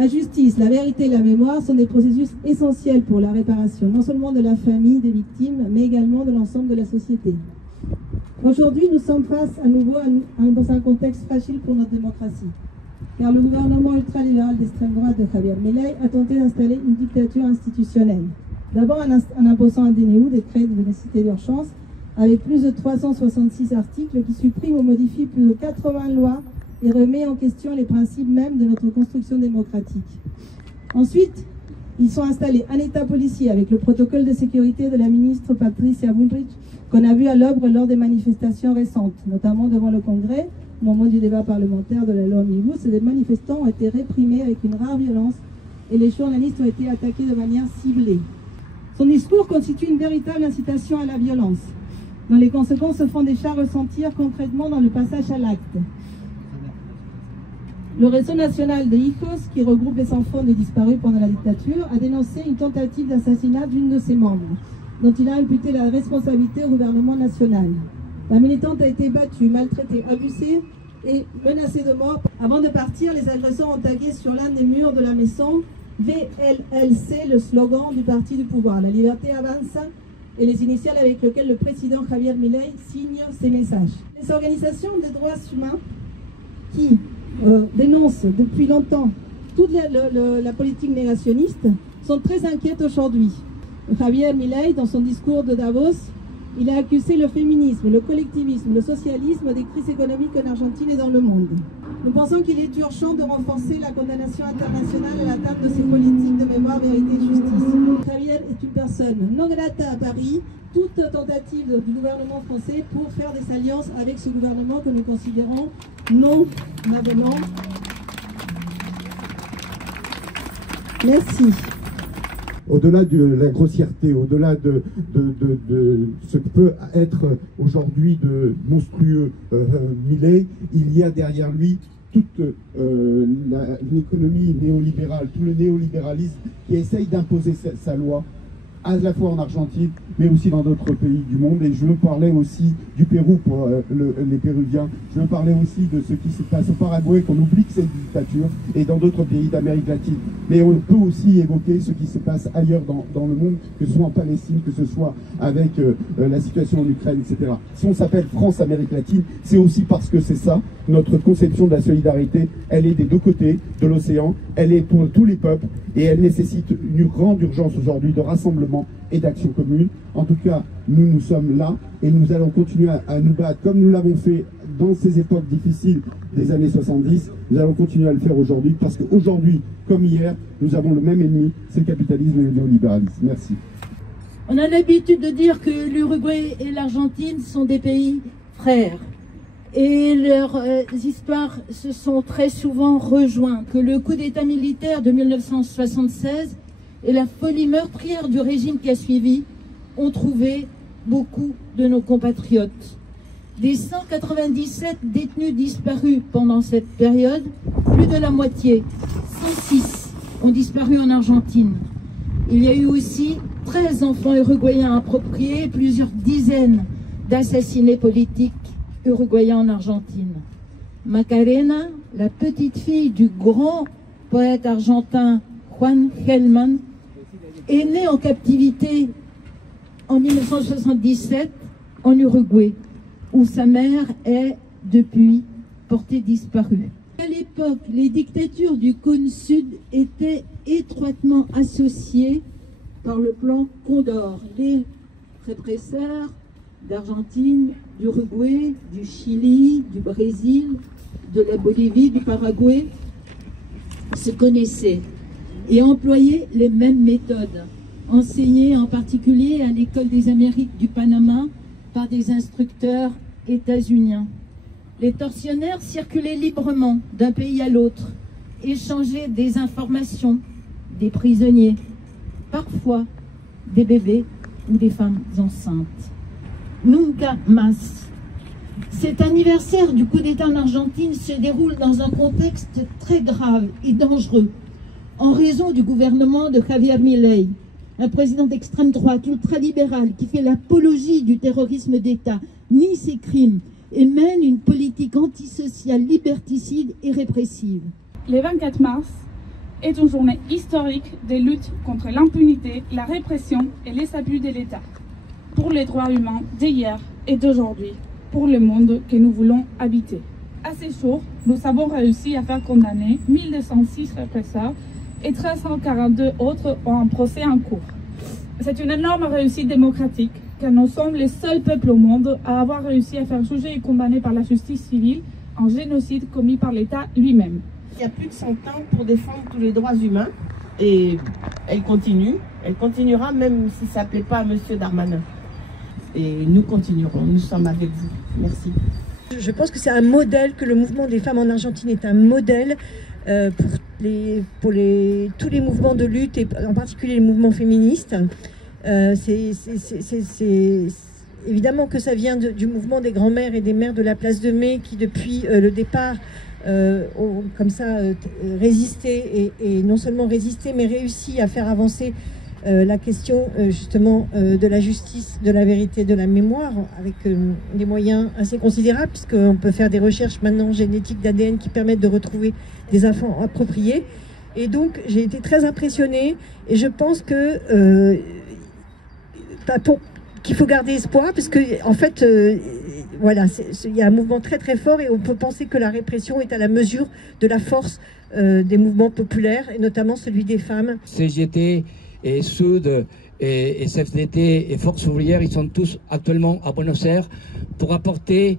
La justice, la vérité et la mémoire sont des processus essentiels pour la réparation, non seulement de la famille des victimes, mais également de l'ensemble de la société. Aujourd'hui, nous sommes face à nouveau dans un contexte fragile pour notre démocratie, car le gouvernement ultralibéral d'extrême droite de Javier Milei a tenté d'installer une dictature institutionnelle. D'abord en imposant un DNU, décret de nécessité d'urgence, avec plus de 366 articles qui suppriment ou modifient plus de 80 lois et remet en question les principes mêmes de notre construction démocratique. Ensuite, ils sont installés un État policier avec le protocole de sécurité de la ministre Patricia Bullrich qu'on a vu à l'œuvre lors des manifestations récentes, notamment devant le Congrès, au moment du débat parlementaire de la loi Omnibus. Des manifestants ont été réprimés avec une rare violence et les journalistes ont été attaqués de manière ciblée. Son discours constitue une véritable incitation à la violence, dont les conséquences se font déjà ressentir concrètement dans le passage à l'acte. Le réseau national de Hijos, qui regroupe les enfants des disparus pendant la dictature, a dénoncé une tentative d'assassinat d'une de ses membres, dont il a imputé la responsabilité au gouvernement national. La militante a été battue, maltraitée, abusée et menacée de mort. Avant de partir, les agresseurs ont tagué sur l'un des murs de la maison VLLC, le slogan du parti du pouvoir, la liberté avance, et les initiales avec lesquelles le président Javier Milei signe ses messages. Les organisations des droits humains qui dénoncent depuis longtemps toute la politique négationniste sont très inquiètes aujourd'hui. Javier Milei, dans son discours de Davos, il a accusé le féminisme, le collectivisme, le socialisme des crises économiques en Argentine et dans le monde. Nous pensons qu'il est urgent de renforcer la condamnation internationale à l'atteinte de ces politiques de mémoire, vérité et justice. Javier est une personne non grata à Paris. Toute tentative du gouvernement français pour faire des alliances avec ce gouvernement que nous considérons non avenant. Merci. Au-delà de la grossièreté, au-delà de ce que peut être aujourd'hui de monstrueux Milei, il y a derrière lui toute une économie néolibérale, tout le néolibéralisme qui essaye d'imposer sa loi, à la fois en Argentine, mais aussi dans d'autres pays du monde. Et je veux parler aussi du Pérou pour les Péruviens. Je veux parler aussi de ce qui se passe au Paraguay, qu'on oublie que c'est une dictature, et dans d'autres pays d'Amérique latine. Mais on peut aussi évoquer ce qui se passe ailleurs dans le monde, que ce soit en Palestine, que ce soit avec la situation en Ukraine, etc. Si on s'appelle France-Amérique latine, c'est aussi parce que c'est ça, notre conception de la solidarité. Elle est des deux côtés de l'océan, elle est pour tous les peuples, et elle nécessite une grande urgence aujourd'hui de rassemblement et d'action commune. En tout cas, nous sommes là et nous allons continuer à nous battre comme nous l'avons fait dans ces époques difficiles des années 70. Nous allons continuer à le faire aujourd'hui parce qu'aujourd'hui, comme hier, nous avons le même ennemi, c'est le capitalisme et le néolibéralisme. Merci. On a l'habitude de dire que l'Uruguay et l'Argentine sont des pays frères. Et leurs histoires se sont très souvent rejoints, que le coup d'État militaire de 1976 et la folie meurtrière du régime qui a suivi ont trouvé beaucoup de nos compatriotes. Des 197 détenus disparus pendant cette période, plus de la moitié, 106, ont disparu en Argentine. Il y a eu aussi 13 enfants uruguayens appropriés, plusieurs dizaines d'assassinés politiques uruguayen en Argentine. Macarena, la petite fille du grand poète argentin Juan Gelman, est née en captivité en 1977 en Uruguay, où sa mère est depuis portée disparue. À l'époque, les dictatures du cône sud étaient étroitement associées par le plan Condor. Les répresseurs d'Argentine, d'Uruguay, du Chili, du Brésil, de la Bolivie, du Paraguay, se connaissaient et employaient les mêmes méthodes, enseignées en particulier à l'École des Amériques du Panama par des instructeurs états-uniens. Les tortionnaires circulaient librement d'un pays à l'autre, échangeaient des informations, des prisonniers, parfois des bébés ou des femmes enceintes. Nunca Más. Cet anniversaire du coup d'État en Argentine se déroule dans un contexte très grave et dangereux en raison du gouvernement de Javier Milei, un président d'extrême droite ultralibéral qui fait l'apologie du terrorisme d'État, nie ses crimes et mène une politique antisociale, liberticide et répressive. Le 24 mars, est une journée historique de lutte contre l'impunité, la répression et les abus de l'État, pour les droits humains d'hier et d'aujourd'hui, pour le monde que nous voulons habiter. À ce jour, nous avons réussi à faire condamner 1206 répresseurs et 1342 autres ont un procès en cours. C'est une énorme réussite démocratique, car nous sommes les seuls peuples au monde à avoir réussi à faire juger et condamner par la justice civile un génocide commis par l'État lui-même. Il y a plus de 100 ans pour défendre tous les droits humains et elle continuera même si ça ne plaît pas à M. Darmanin. Et nous continuerons, nous sommes avec vous. Merci. Je pense que c'est un modèle, que le mouvement des femmes en Argentine est un modèle pour tous les mouvements de lutte et en particulier les mouvements féministes. C'est évidemment que ça vient du mouvement des grands-mères et des mères de la place de Mai qui depuis le départ ont comme ça résisté et non seulement résisté mais réussi à faire avancer la question justement de la justice, de la vérité, de la mémoire avec des moyens assez considérables puisqu'on peut faire des recherches maintenant génétiques d'ADN qui permettent de retrouver des enfants appropriés. Et donc j'ai été très impressionnée et je pense que qu'il faut garder espoir parce que en fait voilà, il y a un mouvement très très fort et on peut penser que la répression est à la mesure de la force des mouvements populaires et notamment celui des femmes. CGT et Sud et CFDT et Force ouvrière, ils sont tous actuellement à Buenos Aires pour apporter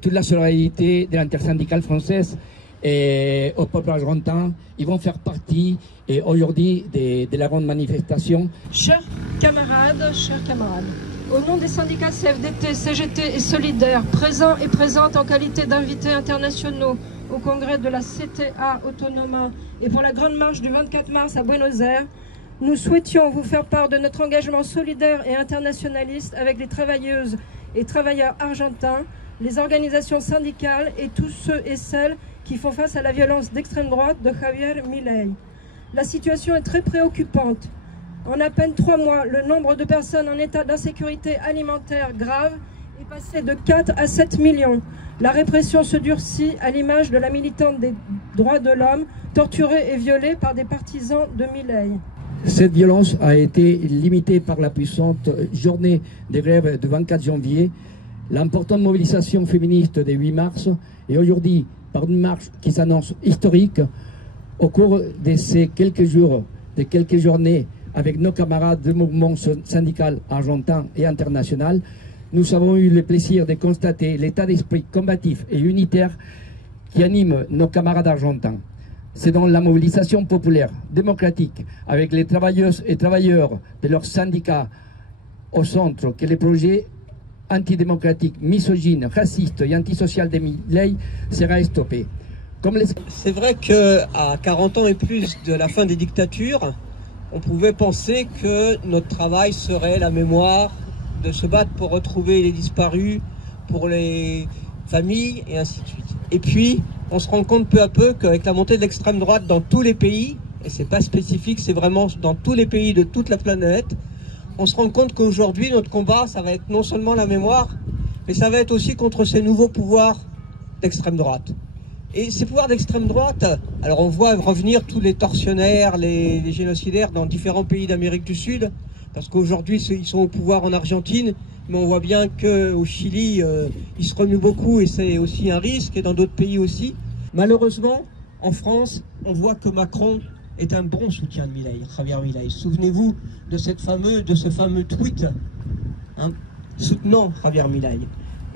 toute la solidarité de l'intersyndicale française et au peuple argentin. Ils vont faire partie aujourd'hui de la grande manifestation. Chers camarades, au nom des syndicats CFDT, CGT et Solidaires, présents et présentes en qualité d'invités internationaux au congrès de la CTA Autonoma et pour la grande marche du 24 mars à Buenos Aires, nous souhaitions vous faire part de notre engagement solidaire et internationaliste avec les travailleuses et travailleurs argentins, les organisations syndicales et tous ceux et celles qui font face à la violence d'extrême droite de Javier Milei. La situation est très préoccupante. En à peine 3 mois, le nombre de personnes en état d'insécurité alimentaire grave est passé de 4 à 7 millions. La répression se durcit à l'image de la militante des droits de l'homme, torturée et violée par des partisans de Milei. Cette violence a été limitée par la puissante journée de grève du 24 janvier, l'importante mobilisation féministe du 8 mars et aujourd'hui par une marche qui s'annonce historique. Au cours de ces quelques jours, de quelques journées, avec nos camarades du mouvement syndical argentin et international, nous avons eu le plaisir de constater l'état d'esprit combatif et unitaire qui anime nos camarades argentins. C'est dans la mobilisation populaire, démocratique, avec les travailleuses et travailleurs de leurs syndicats au centre que les projets antidémocratiques, misogynes, racistes et antisociaux de Milei sera stoppé. C'est vrai qu'à 40 ans et plus de la fin des dictatures, on pouvait penser que notre travail serait la mémoire, de se battre pour retrouver les disparus, pour les familles et ainsi de suite. Et puis, on se rend compte peu à peu qu'avec la montée de l'extrême droite dans tous les pays, et c'est pas spécifique, c'est vraiment dans tous les pays de toute la planète, on se rend compte qu'aujourd'hui, notre combat, ça va être non seulement la mémoire, mais ça va être aussi contre ces nouveaux pouvoirs d'extrême droite. Et ces pouvoirs d'extrême droite, alors on voit revenir tous les tortionnaires, les génocidaires dans différents pays d'Amérique du Sud, parce qu'aujourd'hui, ils sont au pouvoir en Argentine, mais on voit bien qu'au Chili, ils se remuent beaucoup et c'est aussi un risque, et dans d'autres pays aussi. Malheureusement, en France, on voit que Macron est un bon soutien de Milei, Javier Milei. Souvenez-vous de ce fameux tweet soutenant Javier Milei.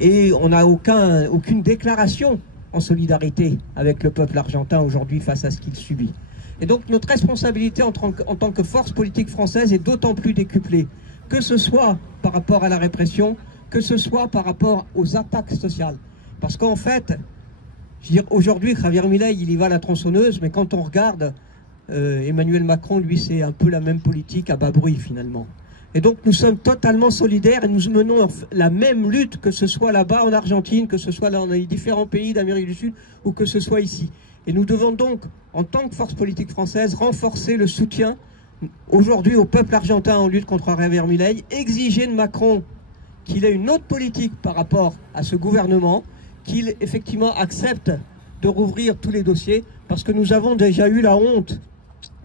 Et on n'a aucune déclaration en solidarité avec le peuple argentin aujourd'hui face à ce qu'il subit. Et donc notre responsabilité en tant que force politique française est d'autant plus décuplée, que ce soit par rapport à la répression, que ce soit par rapport aux attaques sociales. Parce qu'en fait, je veux dire, aujourd'hui, Javier Milei, il y va à la tronçonneuse, mais quand on regarde Emmanuel Macron, lui, c'est un peu la même politique à bas bruit, finalement. Et donc, nous sommes totalement solidaires et nous menons la même lutte, que ce soit là-bas en Argentine, que ce soit dans les différents pays d'Amérique du Sud, ou que ce soit ici. Et nous devons donc, en tant que force politique française, renforcer le soutien aujourd'hui au peuple argentin en lutte contre Javier Milei, exiger de Macron qu'il ait une autre politique par rapport à ce gouvernement, qu'il effectivement accepte de rouvrir tous les dossiers, parce que nous avons déjà eu la honte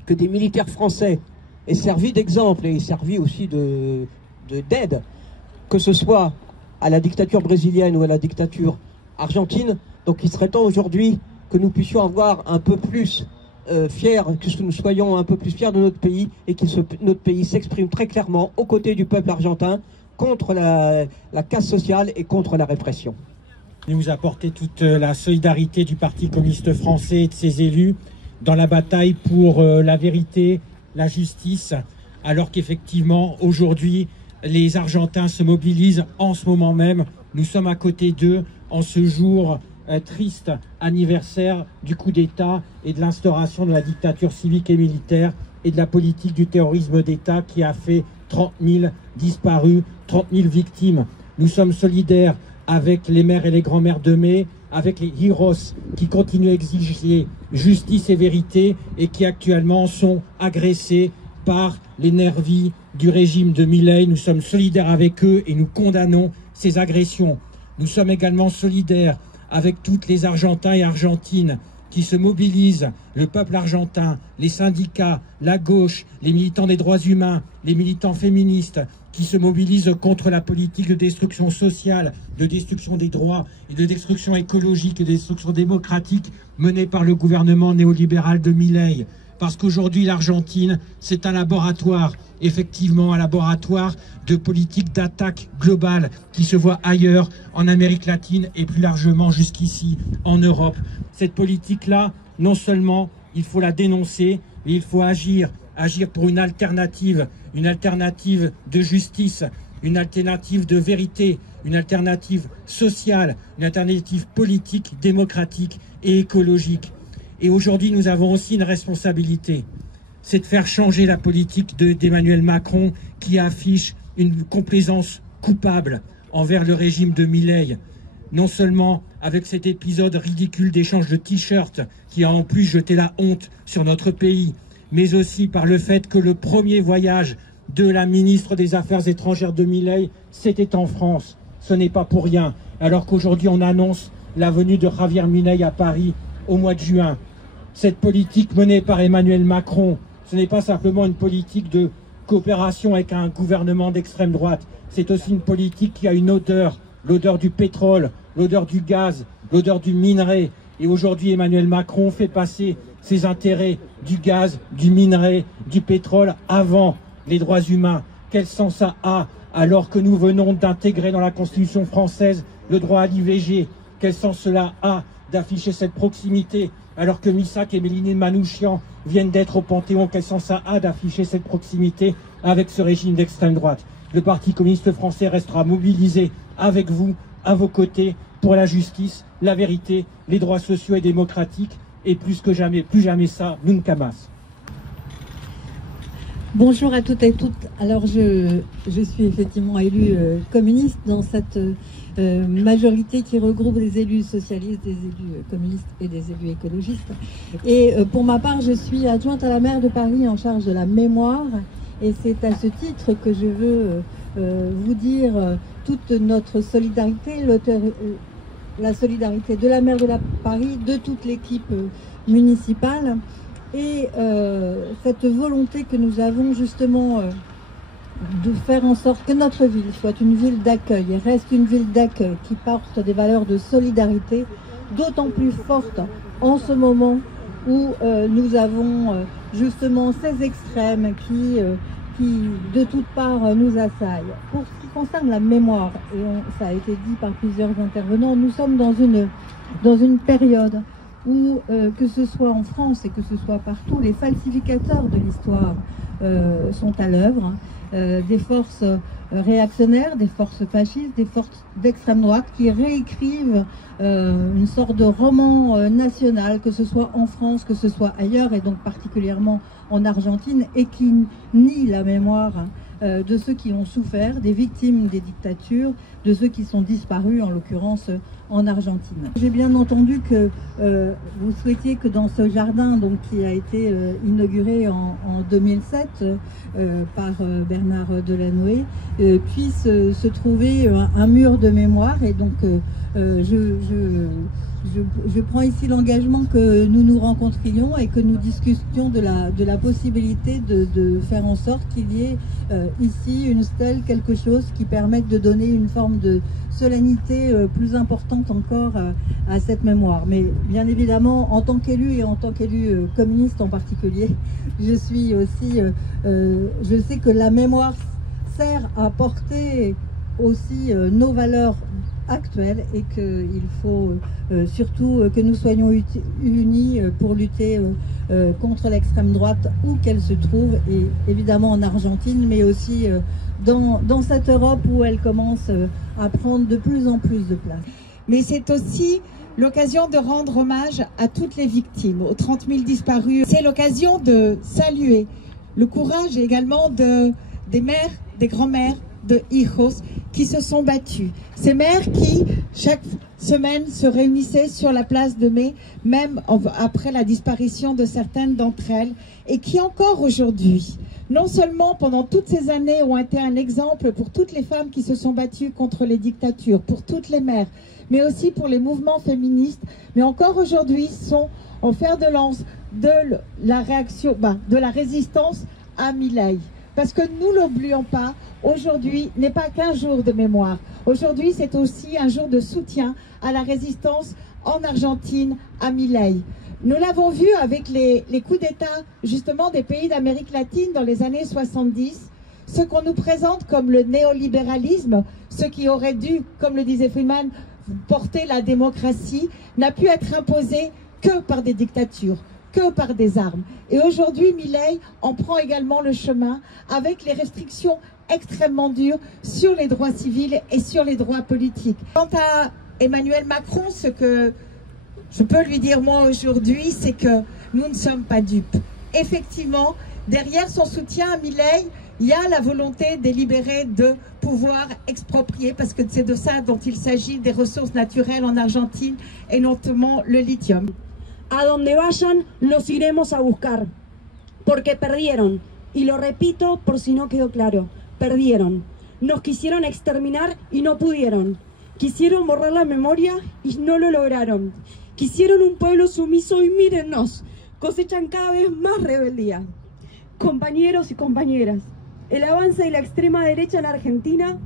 que des militaires français aient servi d'exemple et aient servi aussi d'aide, que ce soit à la dictature brésilienne ou à la dictature argentine. Donc il serait temps aujourd'hui que nous puissions avoir un peu plus fiers, que nous soyons un peu plus fiers de notre pays et que notre pays s'exprime très clairement aux côtés du peuple argentin contre la casse sociale et contre la répression. Nous apporter toute la solidarité du Parti communiste français et de ses élus dans la bataille pour la vérité, la justice, alors qu'effectivement aujourd'hui les Argentins se mobilisent en ce moment même. Nous sommes à côté d'eux en ce jour triste anniversaire du coup d'État et de l'instauration de la dictature civique et militaire et de la politique du terrorisme d'État qui a fait 30 000 disparus, 30 000 victimes. Nous sommes solidaires avec les mères et les grands-mères de mai, avec les Heroes qui continuent à exiger justice et vérité et qui actuellement sont agressés par les nervis du régime de Milei. Nous sommes solidaires avec eux et nous condamnons ces agressions. Nous sommes également solidaires avec toutes les Argentins et Argentines qui se mobilisent, le peuple argentin, les syndicats, la gauche, les militants des droits humains, les militants féministes, qui se mobilisent contre la politique de destruction sociale, de destruction des droits, et de destruction écologique et de destruction démocratique menée par le gouvernement néolibéral de Milei. Parce qu'aujourd'hui, l'Argentine, c'est un laboratoire, effectivement un laboratoire de politique d'attaque globale qui se voit ailleurs, en Amérique latine et plus largement jusqu'ici, en Europe. Cette politique-là, non seulement il faut la dénoncer, mais il faut agir pour une alternative de justice, une alternative de vérité, une alternative sociale, une alternative politique, démocratique et écologique. Et aujourd'hui, nous avons aussi une responsabilité, c'est de faire changer la politique d'Emmanuel Macron qui affiche une complaisance coupable envers le régime de Milei. Non seulement avec cet épisode ridicule d'échange de t-shirts qui a en plus jeté la honte sur notre pays, mais aussi par le fait que le premier voyage de la ministre des Affaires étrangères de Milei, c'était en France. Ce n'est pas pour rien, alors qu'aujourd'hui on annonce la venue de Javier Milei à Paris au mois de juin. Cette politique menée par Emmanuel Macron, ce n'est pas simplement une politique de coopération avec un gouvernement d'extrême droite, c'est aussi une politique qui a une odeur, l'odeur du pétrole, l'odeur du gaz, l'odeur du minerai. Et aujourd'hui, Emmanuel Macron fait passer ses intérêts du gaz, du minerai, du pétrole avant les droits humains. Quel sens ça a alors que nous venons d'intégrer dans la Constitution française le droit à l'IVG? Quel sens cela a d'afficher cette proximité alors que Missak et Méline Manouchian viennent d'être au Panthéon? Quel sens ça a d'afficher cette proximité avec ce régime d'extrême droite? Le Parti communiste français restera mobilisé avec vous, à vos côtés, pour la justice, la vérité, les droits sociaux et démocratiques, et plus jamais ça, nunca más. Bonjour à toutes et toutes. Alors je suis effectivement élue communiste dans cette majorité qui regroupe des élus socialistes, des élus communistes et des élus écologistes. Et pour ma part, je suis adjointe à la maire de Paris en charge de la mémoire. Et c'est à ce titre que je veux vous dire toute notre solidarité, la solidarité de la maire de Paris, de toute l'équipe municipale. Et cette volonté que nous avons justement de faire en sorte que notre ville soit une ville d'accueil et reste une ville d'accueil qui porte des valeurs de solidarité d'autant plus fortes en ce moment où nous avons justement ces extrêmes qui de toutes parts nous assaillent. Pour ce qui concerne la mémoire, et ça a été dit par plusieurs intervenants, nous sommes dans une période où, que ce soit en France et que ce soit partout, les falsificateurs de l'histoire sont à l'œuvre. Des forces réactionnaires, des forces fascistes, des forces d'extrême droite qui réécrivent une sorte de roman national, que ce soit en France, que ce soit ailleurs, et donc particulièrement en Argentine, et qui nie la mémoire de ceux qui ont souffert, des victimes des dictatures, de ceux qui sont disparus, en l'occurrence en Argentine. J'ai bien entendu que vous souhaitiez que dans ce jardin donc, qui a été inauguré en 2007 par Bernard Delanoë puisse se trouver un mur de mémoire, et donc je prends ici l'engagement que nous nous rencontrions et que nous discutions de la possibilité de faire en sorte qu'il y ait ici une stèle, quelque chose qui permette de donner une forme de solennité plus importante encore à cette mémoire. Mais bien évidemment, en tant qu'élu et en tant qu'élu communiste en particulier, je suis aussi, je sais que la mémoire sert à porter aussi nos valeurs actuelles et qu'il faut surtout que nous soyons unis pour lutter contre l'extrême droite où qu'elle se trouve, et évidemment en Argentine, mais aussi dans cette Europe où elle commence à prendre de plus en plus de place. Mais c'est aussi l'occasion de rendre hommage à toutes les victimes, aux 30 000 disparus. C'est l'occasion de saluer le courage également des mères, des grands-mères, de hijos qui se sont battus. Ces mères qui, chaque semaine, se réunissaient sur la place de Mai, même après la disparition de certaines d'entre elles, et qui encore aujourd'hui, non seulement pendant toutes ces années, ont été un exemple pour toutes les femmes qui se sont battues contre les dictatures, pour toutes les mères, mais aussi pour les mouvements féministes, mais encore aujourd'hui sont en fer de lance de la réaction, de la résistance à Milei. Parce que nous l'oublions pas, aujourd'hui n'est pas qu'un jour de mémoire. Aujourd'hui, c'est aussi un jour de soutien à la résistance en Argentine à Milei. Nous l'avons vu avec les coups d'État justement des pays d'Amérique latine dans les années 70, ce qu'on nous présente comme le néolibéralisme, ce qui aurait dû, comme le disait Friedman, porter la démocratie, n'a pu être imposé que par des dictatures, que par des armes. Et aujourd'hui, Milei en prend également le chemin avec les restrictions extrêmement dures sur les droits civils et sur les droits politiques. Quant à Emmanuel Macron, ce que je peux lui dire moi aujourd'hui, c'est que nous ne sommes pas dupes. Effectivement, derrière son soutien à Milei, il y a la volonté délibérée de pouvoir exproprier, parce que c'est de ça dont il s'agit, des ressources naturelles en Argentine et notamment le lithium. A donde vayan, los iremos a buscar, porque perdieron, y lo repito por si no quedó claro, perdieron. Nos quisieron exterminar y no pudieron. Quisieron borrar la memoria y no lo lograron. Quisieron un pueblo sumiso y mírennos, cosechan cada vez más rebeldía. Compañeros y compañeras, el avance de la extrema derecha en Argentina,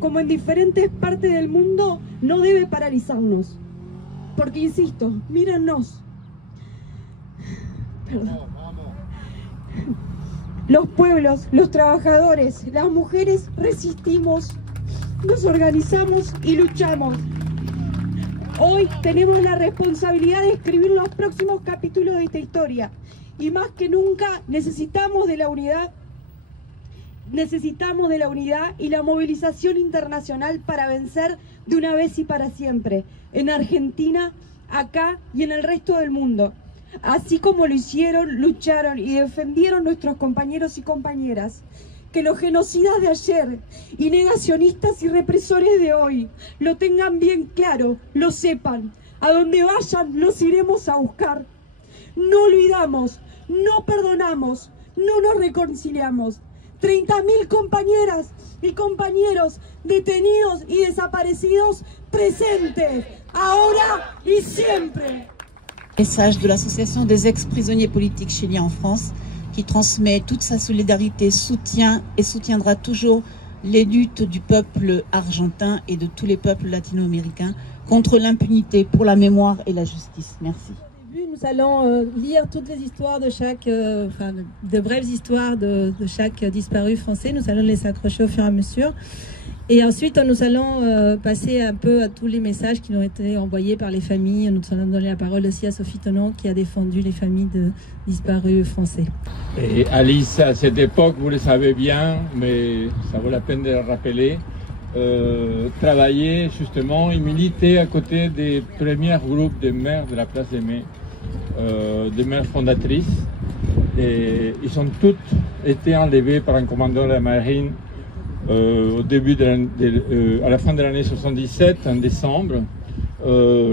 como en diferentes partes del mundo, no debe paralizarnos. Porque, insisto, mírennos. Perdón. Los pueblos, los trabajadores, las mujeres resistimos, nos organizamos y luchamos. Hoy tenemos la responsabilidad de escribir los próximos capítulos de esta historia. Y más que nunca necesitamos de la unidad y la movilización internacional para vencer de una vez y para siempre, en Argentina, acá y en el resto del mundo. Así como lo hicieron, lucharon y defendieron nuestros compañeros y compañeras. Que los genocidas de ayer y negacionistas y represores de hoy lo tengan bien claro, lo sepan. A donde vayan, los iremos a buscar. No olvidamos, no perdonamos, no nos reconciliamos. 30.000 compañeras y compañeros detenidos y desaparecidos presentes, ahora y siempre. Message de l'association des ex-prisonniers politiques chiliens en France, qui transmet toute sa solidarité, soutient et soutiendra toujours les luttes du peuple argentin et de tous les peuples latino-américains contre l'impunité, pour la mémoire et la justice. Merci. Nous allons lire toutes les histoires de chaque, de brèves histoires de chaque disparu français. Nous allons les accrocher au fur et à mesure. Et ensuite, nous allons passer un peu à tous les messages qui nous ont été envoyés par les familles. Nous allons donner la parole aussi à Sophie Tonon, qui a défendu les familles de disparus français. Et Alice, à cette époque, vous le savez bien, mais ça vaut la peine de le rappeler, travaillait justement et militait à côté des premiers groupes de mères de la place de Mai, des mères fondatrices. Et ils ont toutes été enlevés par un commandant de la marine au début à la fin de l'année 77, en décembre,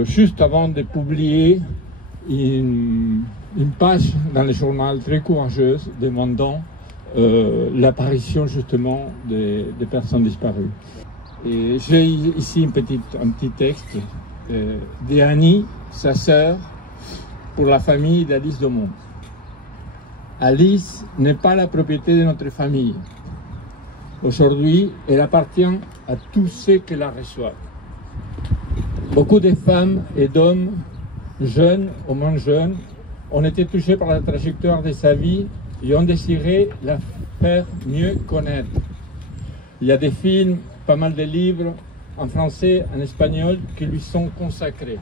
juste avant de publier une page dans le journal très courageuse demandant l'apparition justement des personnes disparues. Et j'ai ici un petit texte d'Annie sa sœur, pour la famille d'Alice Domon. Alice n'est pas la propriété de notre famille. Aujourd'hui, elle appartient à tous ceux qui la reçoivent. Beaucoup de femmes et d'hommes, jeunes ou moins jeunes, ont été touchés par la trajectoire de sa vie et ont désiré la faire mieux connaître. Il y a des films, pas mal de livres, en français, en espagnol, qui lui sont consacrés.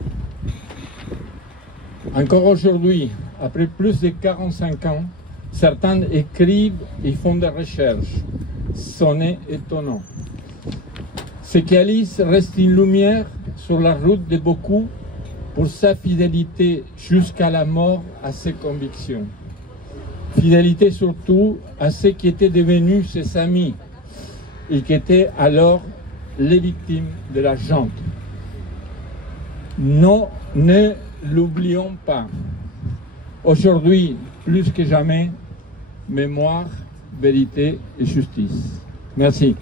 Encore aujourd'hui, après plus de 45 ans, certains écrivent et font des recherches. C'en est étonnant. C'est qu'Alice reste une lumière sur la route de beaucoup pour sa fidélité jusqu'à la mort à ses convictions. Fidélité surtout à ceux qui étaient devenus ses amis et qui étaient alors les victimes de la junte. Non, ne l'oublions pas. Aujourd'hui, plus que jamais, mémoire, vérité et justice. Merci.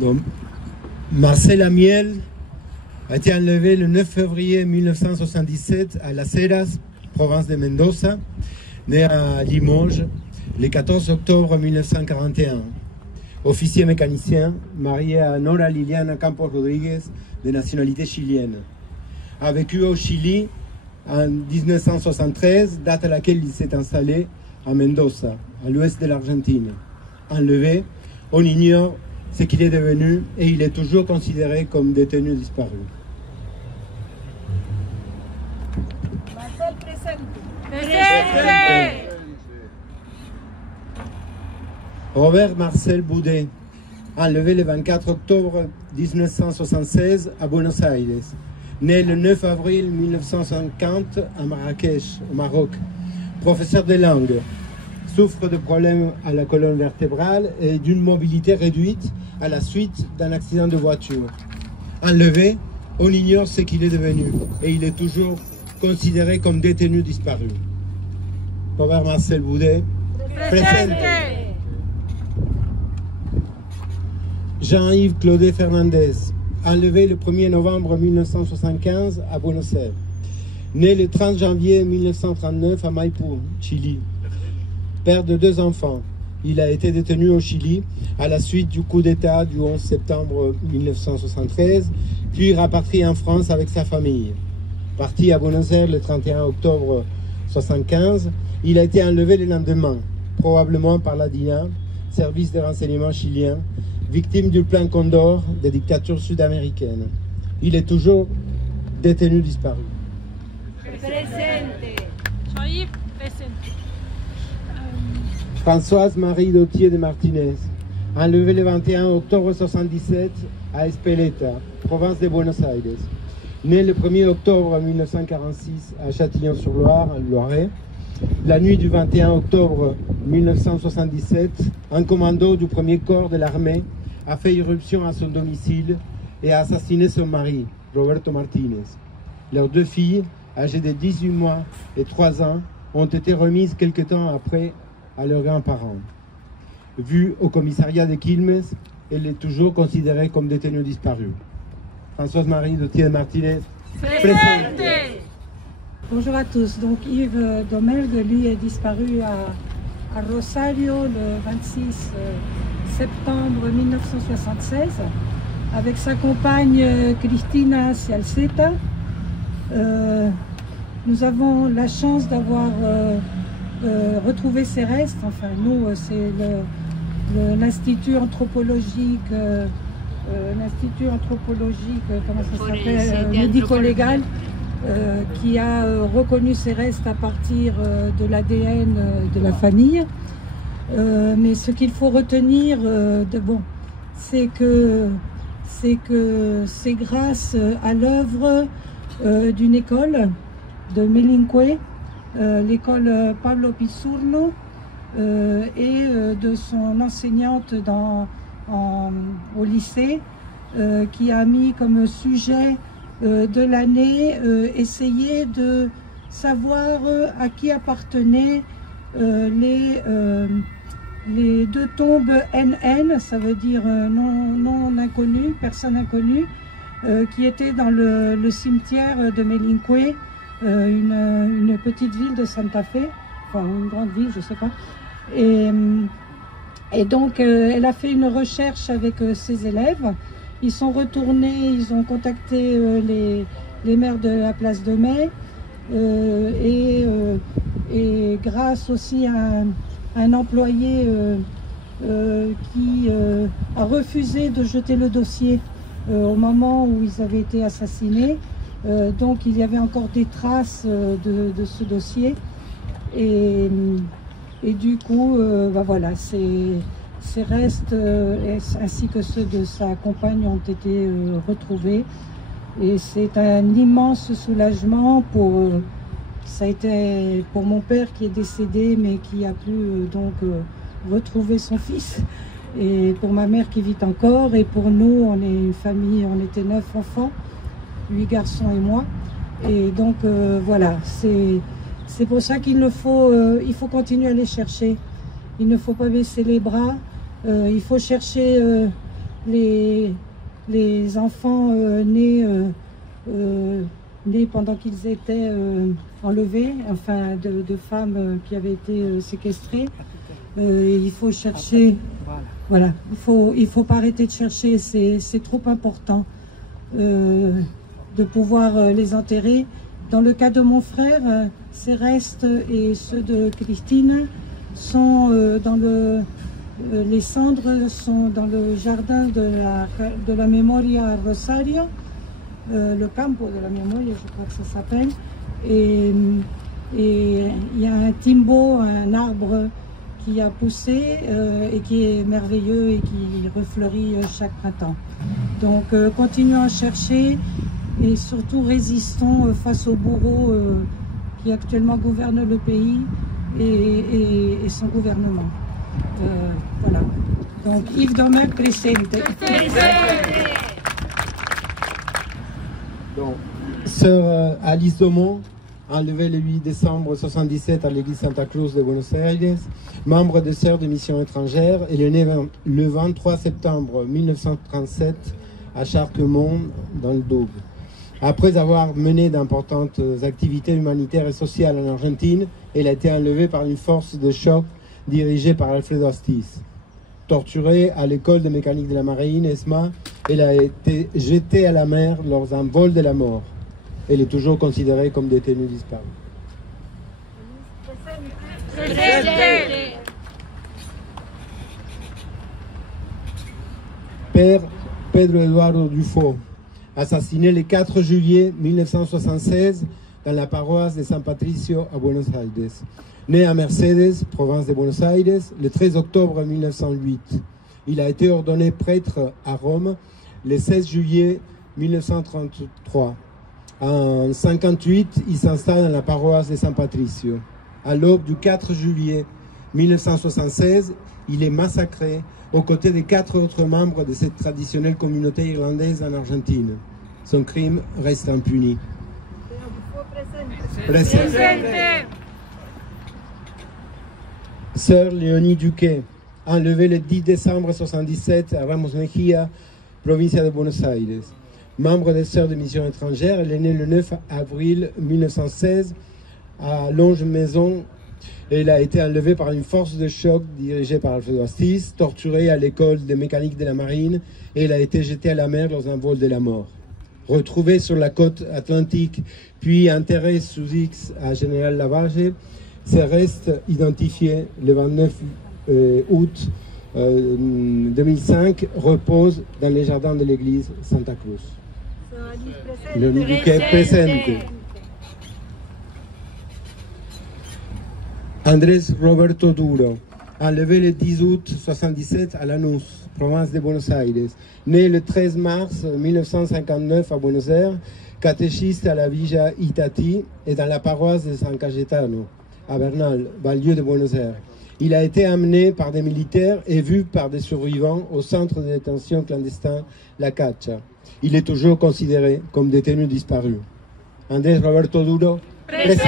Donc, Marcel Amiel a été enlevé le 9 février 1977 à Las Heras, province de Mendoza, né à Limoges le 14 octobre 1941. Officier mécanicien, marié à Nora Liliana Campos Rodriguez, de nationalité chilienne. A vécu au Chili en 1973, date à laquelle il s'est installé à Mendoza, à l'ouest de l'Argentine. Enlevé, on ignore ce qu'il est devenu et il est toujours considéré comme détenu disparu. Marcel presente. Robert Marcel Boudet, enlevé le 24 octobre 1976 à Buenos Aires. Né le 9 avril 1950 à Marrakech, au Maroc. Professeur de langue. Souffre de problèmes à la colonne vertébrale et d'une mobilité réduite à la suite d'un accident de voiture. Enlevé, on ignore ce qu'il est devenu et il est toujours considéré comme détenu disparu. Robert Marcel Boudet, présente. Jean-Yves Claudet Fernandez, enlevé le 1er novembre 1975 à Buenos Aires. Né le 30 janvier 1939 à Maipú, Chili. Père de 2 enfants, il a été détenu au Chili à la suite du coup d'État du 11 septembre 1973, puis rapatrié en France avec sa famille. Parti à Buenos Aires le 31 octobre 1975, il a été enlevé le lendemain, probablement par la DINA, service de renseignement chilien, victime du plan Condor des dictatures sud-américaines. Il est toujours détenu disparu. Françoise Marie Dautier de Martinez, enlevée le 21 octobre 1977 à Espeleta, province de Buenos Aires. Née le 1er octobre 1946 à Châtillon-sur-Loire, en Loiret. La nuit du 21 octobre 1977, un commando du 1er corps de l'armée a fait irruption à son domicile et a assassiné son mari, Roberto Martinez. Leurs 2 filles, âgées de 18 mois et 3 ans, ont été remises quelque temps après à leurs grands-parents. Vue au commissariat de Quilmes, elle est toujours considérée comme détenue disparue. Françoise Marie Dautier de Martinez, présente. Bonjour à tous. Donc Yves Domergue, lui, est disparu à Rosario le 26 septembre 1976 avec sa compagne Cristina Cialceta. Nous avons la chance d'avoir retrouvé ses restes. Enfin, nous, c'est l'Institut anthropologique, comment ça s'appelle, médico-légal, qui a reconnu ses restes à partir de l'ADN de la famille. Mais ce qu'il faut retenir c'est que c'est grâce à l'œuvre d'une école de Melinque, l'école Pablo Pizzurno, et de son enseignante au lycée, qui a mis comme sujet de l'année essayer de savoir à qui appartenaient les 2 tombes NN, ça veut dire non inconnues, personne inconnue, qui étaient dans le cimetière de Melinque, une petite ville de Santa Fe, enfin une grande ville, je sais pas. Et donc elle a fait une recherche avec ses élèves. Ils sont retournés, ils ont contacté les maires de la place de Mai et grâce aussi à un employé qui a refusé de jeter le dossier au moment où ils avaient été assassinés. Donc il y avait encore des traces de ce dossier et du coup voilà, ces restes ainsi que ceux de sa compagne ont été retrouvés et c'est un immense soulagement ça a été pour mon père qui est décédé mais qui a pu donc retrouver son fils, et pour ma mère qui vit encore, et pour nous, on est une famille, on était 9 enfants, 8 garçons et moi, et donc voilà, c'est pour ça qu'il faut continuer à les chercher, il ne faut pas baisser les bras, il faut chercher les enfants nés pendant qu'ils étaient enlevés, enfin de femmes qui avaient été séquestrées. Il faut chercher, voilà, il faut pas arrêter de chercher, c'est trop important de pouvoir les enterrer. Dans le cas de mon frère, ses restes et ceux de Christine sont les cendres sont dans le jardin de la Memoria Rosario, le campo de la Memoria, je crois que ça s'appelle, et il y a un timbo, un arbre qui a poussé et qui est merveilleux et qui refleurit chaque printemps. Donc continuons à chercher et surtout résistons face au bourreau qui actuellement gouverne le pays et son gouvernement. Voilà. Donc Yves Domain, presente. Donc, sœur Alice Domont, enlevée le 8 décembre 1977 à l'église Santa Cruz de Buenos Aires, membre de Sœurs de Mission étrangère, elle est née le 23 septembre 1937 à Charquemont, dans le Doubs. Après avoir mené d'importantes activités humanitaires et sociales en Argentine, elle a été enlevée par une force de choc dirigée par Alfredo Astiz. Torturée à l'école de mécanique de la marine, ESMA, elle a été jetée à la mer lors d'un vol de la mort. Elle est toujours considérée comme détenue disparue. Père Pedro Eduardo Dufo, assassiné le 4 juillet 1976 dans la paroisse de San Patricio à Buenos Aires. Né à Mercedes, province de Buenos Aires, le 13 octobre 1908. Il a été ordonné prêtre à Rome le 16 juillet 1933. En 1958, il s'installe dans la paroisse de San Patricio. À l'aube du 4 juillet 1976, il est massacré aux côtés de 4 autres membres de cette traditionnelle communauté irlandaise en Argentine. Son crime reste impuni. Presente. Sœur Léonie Duquet, enlevée le 10 décembre 1977 à Ramos Mejía, province de Buenos Aires. Membre des Sœurs de Mission étrangère, elle est née le 9 avril 1916 à Longe-Maison. Elle a été enlevée par une force de choc dirigée par Alfredo Astiz, torturée à l'école de mécanique de la marine, et elle a été jetée à la mer dans un vol de la mort. Retrouvée sur la côte atlantique, puis enterrée sous X à General Lavalle, ses restes identifiés le 29 août 2005 reposent dans les jardins de l'église Santa Cruz. Le Duque presente. Andrés Roberto Duro, enlevé le 10 août 1977 à Lanús, province de Buenos Aires. Né le 13 mars 1959 à Buenos Aires, catéchiste à la Villa Itati et dans la paroisse de San Cayetano, à Bernal, banlieue de Buenos Aires. Il a été amené par des militaires et vu par des survivants au centre de détention clandestin La Cacha. Il est toujours considéré comme détenu disparu. Andrés Roberto Duro, presente.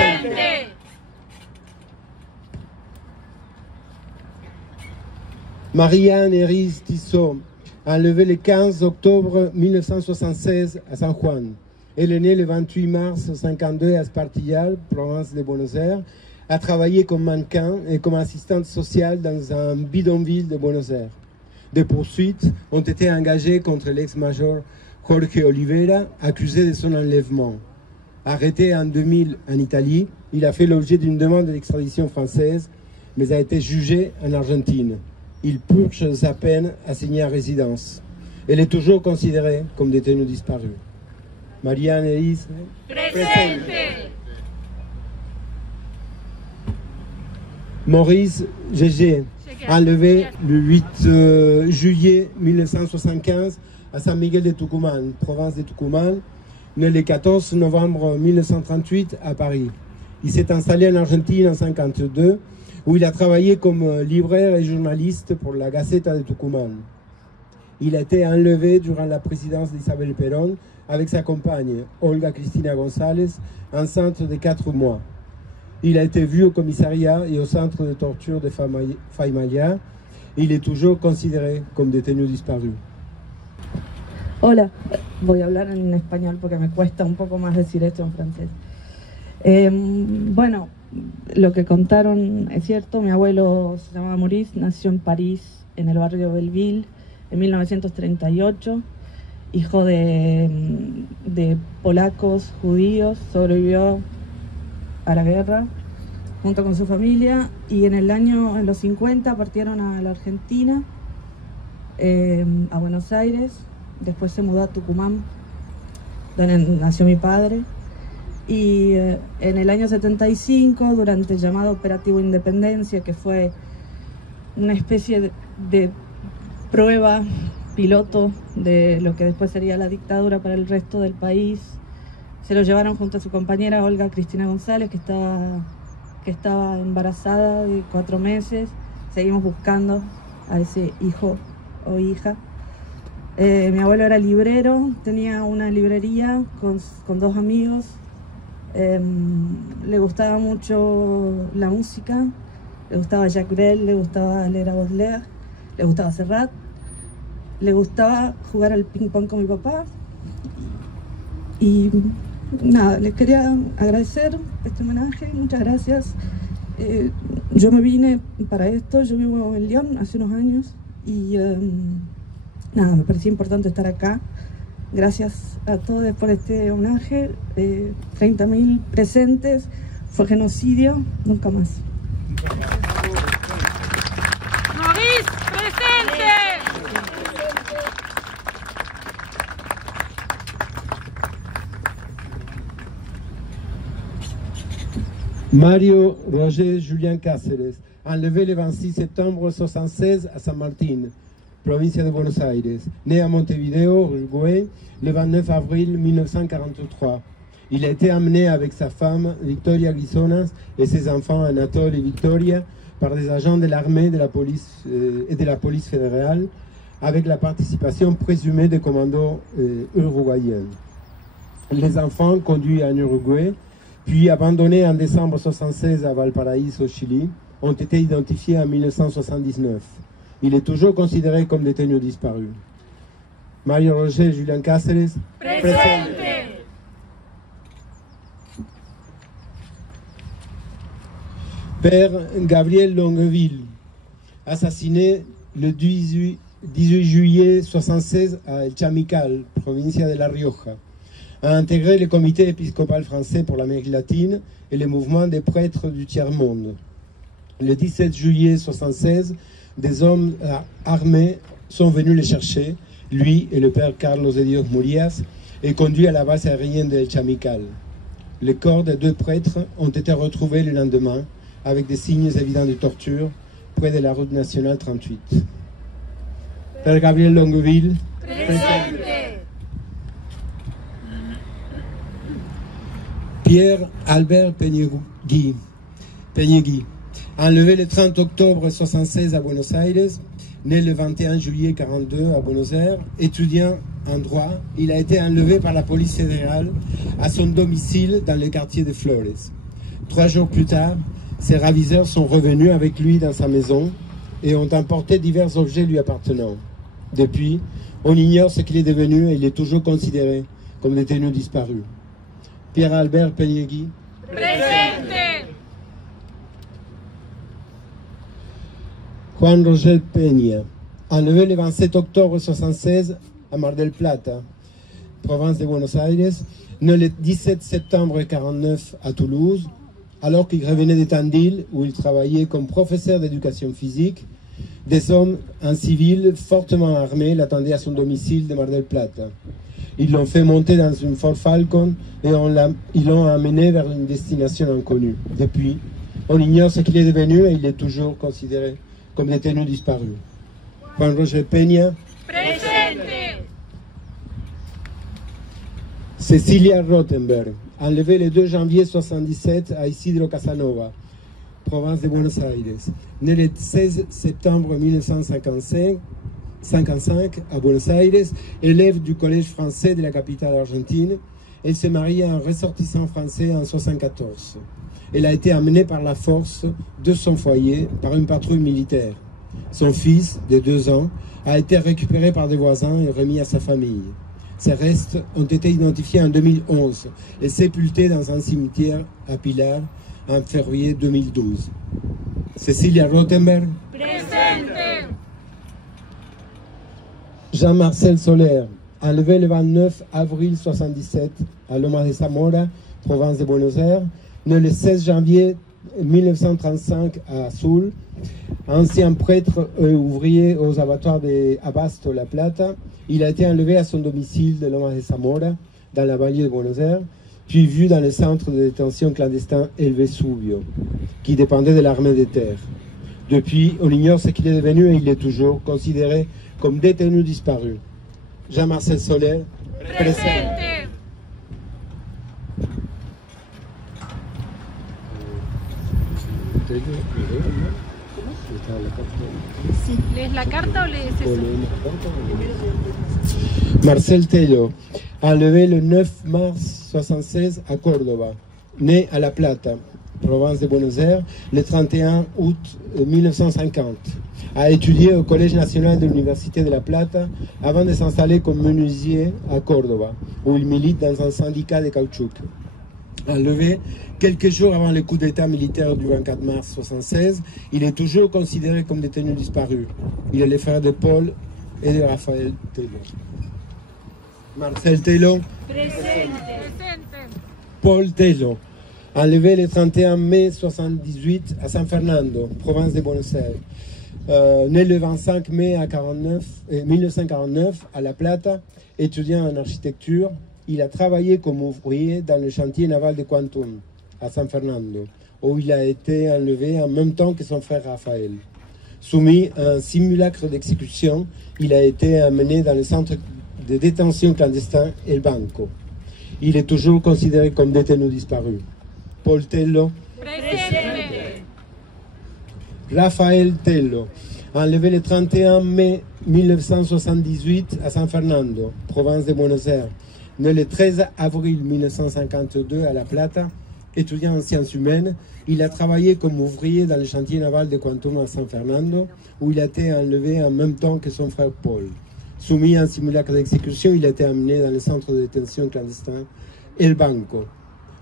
Maria-Anne Eris Tissot, enlevée le 15 octobre 1976 à San Juan. Elle est née le 28 mars 1952 à Espartillal, province de Buenos Aires, a travaillé comme mannequin et comme assistante sociale dans un bidonville de Buenos Aires. Des poursuites ont été engagées contre l'ex-major Jorge Oliveira, accusé de son enlèvement. Arrêté en 2000 en Italie, il a fait l'objet d'une demande d'extradition française, mais a été jugé en Argentine. Il purge sa peine assignée à résidence. Elle est toujours considérée comme détenue disparue. Marianne Elise. Presente. Maurice Gégé, enlevé le 8 juillet 1975 à San Miguel de Tucumán, province de Tucumán, né le 14 novembre 1938 à Paris. Il s'est installé en Argentine en 1952, où il a travaillé comme libraire et journaliste pour la Gaceta de Tucumán. Il a été enlevé durant la présidence d'Isabel Perón avec sa compagne, Olga Cristina González, enceinte de 4 mois. Il a été vu au commissariat et au centre de torture de Faymaya. Il est toujours considéré comme détenu disparu. Hola, voy a hablar en español porque me cuesta un poco más decir esto en francés. Bueno, lo que contaron es cierto. Mi abuelo se llamaba Maurice, nació en París, en el barrio de Belleville, en 1938. Hijo de polacos, judíos, sobrevivió a la guerra junto con su familia y en los 50 partieron a la Argentina, a Buenos Aires. Después se mudó a Tucumán, donde nació mi padre. Y en el año 75, durante el llamado Operativo Independencia, que fue una especie de prueba piloto de lo que después sería la dictadura para el resto del país, se lo llevaron junto a su compañera Olga Cristina González, que estaba embarazada de 4 meses. Seguimos buscando a ese hijo o hija. Mi abuelo era librero, tenía una librería con 2 amigos. Le gustaba mucho la música, le gustaba Jacques Brel, le gustaba leer a Baudelaire, le gustaba Serrat, le gustaba jugar al ping pong con mi papá. Y nada, les quería agradecer este homenaje, muchas gracias. Yo me vine para esto, yo vivo en Lyon hace unos años y nada, me parecía importante estar acá. Gracias a todos por este homenaje. 30.000 presentes, fue genocidio, nunca más. Maurice, presente. Mario Roger Julien Cáceres, enlevé le 26 septembre 1976 à San Martín, provincia de Buenos Aires, né à Montevideo, Uruguay, le 29 avril 1943. Il a été amené avec sa femme, Victoria Glisonas, et ses enfants, Anatole et Victoria, par des agents de l'armée de la police, et de la police fédérale, avec la participation présumée des commandos uruguayens. Les enfants, conduits en Uruguay, puis abandonnés en décembre 1976 à Valparaíso, au Chili, ont été identifiés en 1979. Il est toujours considéré comme détenu disparu. Mario Roger Julien Cáceres. Presente. Père Gabriel Longueville, assassiné le 18 juillet 1976 à El Chamical, provincia de La Rioja, a intégré le comité épiscopal français pour l'Amérique latine et le mouvement des prêtres du tiers-monde. Le 17 juillet 1976, des hommes armés sont venus le chercher, lui et le père Carlos de Dios Murias, et conduits à la base aérienne de El Chamical. Les corps des 2 prêtres ont été retrouvés le lendemain, avec des signes évidents de torture, près de la route nationale 38. Père Gabriel Longueville. Presente. Pierre Albert Peñegui, enlevé le 30 octobre 1976 à Buenos Aires, né le 21 juillet 1942 à Buenos Aires, étudiant en droit, il a été enlevé par la police fédérale à son domicile dans le quartier de Flores. 3 jours plus tard, ses ravisseurs sont revenus avec lui dans sa maison et ont emporté divers objets lui appartenant. Depuis, on ignore ce qu'il est devenu et il est toujours considéré comme détenus disparus. Pierre-Albert Pellegui. Presente. Juan Rogel Peña, enlevé le 27 octobre 1976 à Mar del Plata, province de Buenos Aires, né le 17 septembre 1949 à Toulouse, alors qu'il revenait de Tandil, où il travaillait comme professeur d'éducation physique. Des hommes en civil fortement armés l'attendaient à son domicile de Mar del Plata. Ils l'ont fait monter dans une Ford Falcon et ils l'ont amené vers une destination inconnue. Depuis, on ignore ce qu'il est devenu et il est toujours considéré comme détenu disparu. Juan Roger Peña. Presente. Cecilia Rothenberg, enlevée le 2 janvier 1977 à Isidro Casanova, province de Buenos Aires. Née le 16 septembre 1955 à Buenos Aires, élève du collège français de la capitale argentine. Elle s'est mariée à un ressortissant français en 1974. Elle a été amenée par la force de son foyer par une patrouille militaire. Son fils, de 2 ans, a été récupéré par des voisins et remis à sa famille. Ses restes ont été identifiés en 2011 et sépultés dans un cimetière à Pilar en février 2012. Cecilia Rothenberg. Presente. Jean-Marcel Soler, enlevé le 29 avril 1977 à Lomas de Zamora, province de Buenos Aires, né le 16 janvier 1935 à Soul, ancien prêtre et ouvrier aux abattoirs de Abasto La Plata. Il a été enlevé à son domicile de Lomas de Zamora, dans la banlieue de Buenos Aires, puis vu dans le centre de détention clandestin El Vesubio, qui dépendait de l'armée de terre. Depuis, on ignore ce qu'il est devenu et il est toujours considéré comme détenu disparu. Jean-Marcel Soler, présent. Sí. ¿Lees la carta o lees eso? Marcel Tello, enlevé le 9 mars 1976 à Córdoba, né à La Plata, province de Buenos Aires, le 31 août 1950. A étudié au Collège national de l'Université de La Plata avant de s'installer comme menuisier à Córdoba, où il milite dans un syndicat de caoutchouc. Enlevé quelques jours avant le coup d'État militaire du 24 mars 1976, il est toujours considéré comme détenu disparu. Il est le frère de Paul et de Raphaël Tello. Marcel Tello. Paul Tello, enlevé le 31 mai 1978 à San Fernando, province de Buenos Aires. Né le 25 mai 1949 à La Plata, étudiant en architecture, il a travaillé comme ouvrier dans le chantier naval de Quantum, à San Fernando, où il a été enlevé en même temps que son frère Raphaël. Soumis à un simulacre d'exécution, il a été amené dans le centre de détention clandestin El Banco. Il est toujours considéré comme détenu disparu. Paul Tello. Raphaël Tello, enlevé le 31 mai 1978 à San Fernando, province de Buenos Aires. Né le 13 avril 1952 à La Plata, étudiant en sciences humaines, il a travaillé comme ouvrier dans le chantier naval de Quantum à San Fernando, où il a été enlevé en même temps que son frère Paul. Soumis à un simulacre d'exécution, il a été amené dans le centre de détention clandestin El Banco.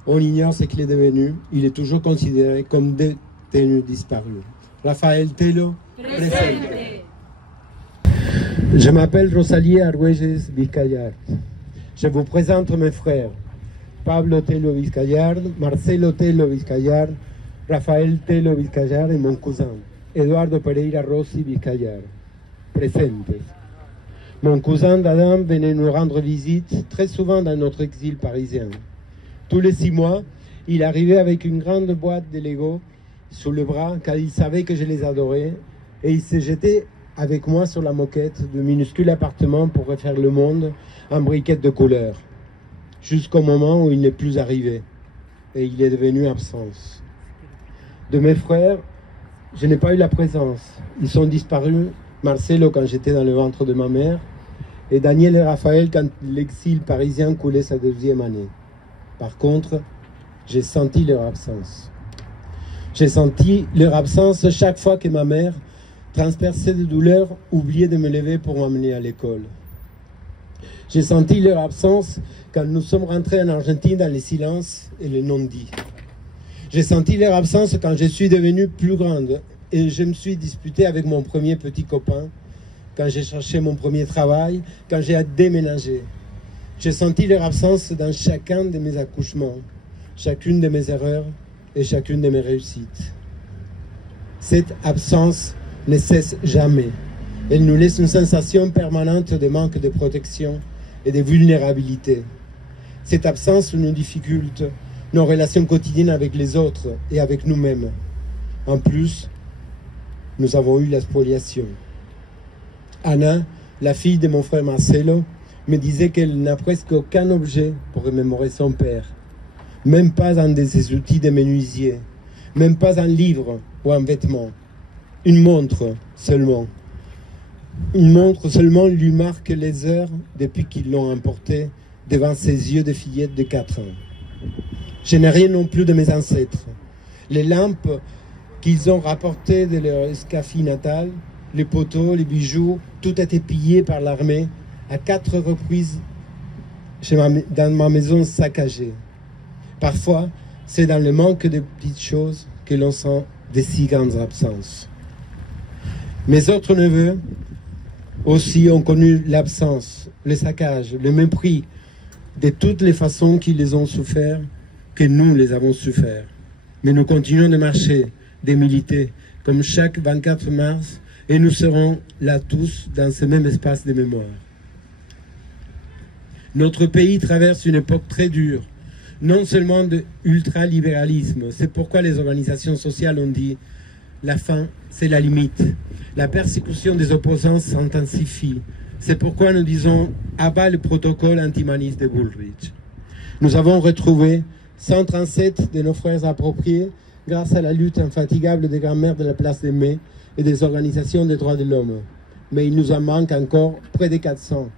On ignore ce qu'il est devenu, il est toujours considéré comme détenu disparu. Raphaël Tello, présent. Je m'appelle Rosalie Argüelles Vizcayart. Je vous présente mes frères, Pablo Tello Vizcayart, Marcelo Tello Vizcayart, Rafael Tello Vizcayart et mon cousin, Eduardo Pereira Rossi Vizcayart, présentes. Mon cousin d'Adam venait nous rendre visite très souvent dans notre exil parisien. Tous les 6 mois, il arrivait avec une grande boîte de Lego sous le bras, car il savait que je les adorais, et il se jetait avec moi sur la moquette de minuscule appartement pour refaire le monde en briquettes de couleur, jusqu'au moment où il n'est plus arrivé, et il est devenu absence. De mes frères, je n'ai pas eu la présence. Ils sont disparus, Marcelo quand j'étais dans le ventre de ma mère, et Daniel et Raphaël quand l'exil parisien coulait sa 2e année. Par contre, j'ai senti leur absence. J'ai senti leur absence chaque fois que ma mère, transpercée de douleur, oubliait de me lever pour m'amener à l'école. J'ai senti leur absence quand nous sommes rentrés en Argentine dans le silence et le non-dit. J'ai senti leur absence quand je suis devenue plus grande et je me suis disputé avec mon premier petit copain, quand j'ai cherché mon premier travail, quand j'ai déménagé. J'ai senti leur absence dans chacun de mes accouchements, chacune de mes erreurs et chacune de mes réussites. Cette absence ne cesse jamais. Elle nous laisse une sensation permanente de manque de protection et de vulnérabilité. Cette absence nous difficulte nos relations quotidiennes avec les autres et avec nous-mêmes. En plus, nous avons eu la spoliation. Anna, la fille de mon frère Marcelo, me disait qu'elle n'a presque aucun objet pour remémorer son père. Même pas un de ses outils de menuisier, même pas un livre ou un vêtement. Une montre seulement. Une montre seulement lui marque les heures depuis qu'ils l'ont emportée devant ses yeux de fillette de 4 ans. Je n'ai rien non plus de mes ancêtres. Les lampes qu'ils ont rapportées de leur escafie natale, les poteaux, les bijoux, tout a été pillé par l'armée à 4 reprises dans ma maison saccagée. Parfois, c'est dans le manque de petites choses que l'on sent de si grandes absences. Mes autres neveux aussi ont connu l'absence, le saccage, le mépris de toutes les façons qu'ils les ont souffert, que nous les avons souffert. Mais nous continuons de marcher, de militer, comme chaque 24 mars, et nous serons là tous dans ce même espace de mémoire. Notre pays traverse une époque très dure, non seulement de ultralibéralisme. C'est pourquoi les organisations sociales ont dit « la fin, c'est la limite ». La persécution des opposants s'intensifie. C'est pourquoi nous disons « à bas le protocole antimaniste de Bullrich ». Nous avons retrouvé 137 de nos frères appropriés grâce à la lutte infatigable des grands-mères de la place de Mai et des organisations des droits de l'homme. Mais il nous en manque encore près de 400.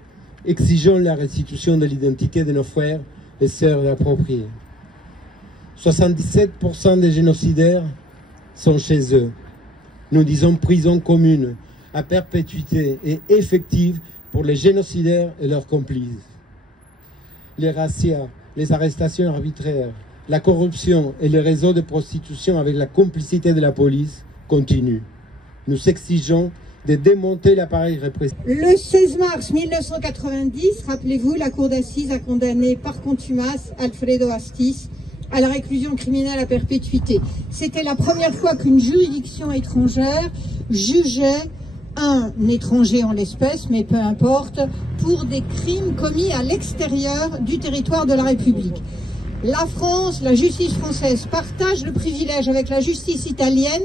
Exigeons la restitution de l'identité de nos frères et sœurs appropriés. 77% des génocidaires sont chez eux. Nous disons prison commune, à perpétuité et effective pour les génocidaires et leurs complices. Les razzias, les arrestations arbitraires, la corruption et les réseaux de prostitution avec la complicité de la police continuent. Nous exigeons de démonter l'appareil répressif. Le 16 mars 1990, rappelez-vous, la cour d'assises a condamné par contumace Alfredo Astiz à la réclusion criminelle à perpétuité. C'était la première fois qu'une juridiction étrangère jugeait un étranger en l'espèce, mais peu importe, pour des crimes commis à l'extérieur du territoire de la République. La France, la justice française, partage le privilège avec la justice italienne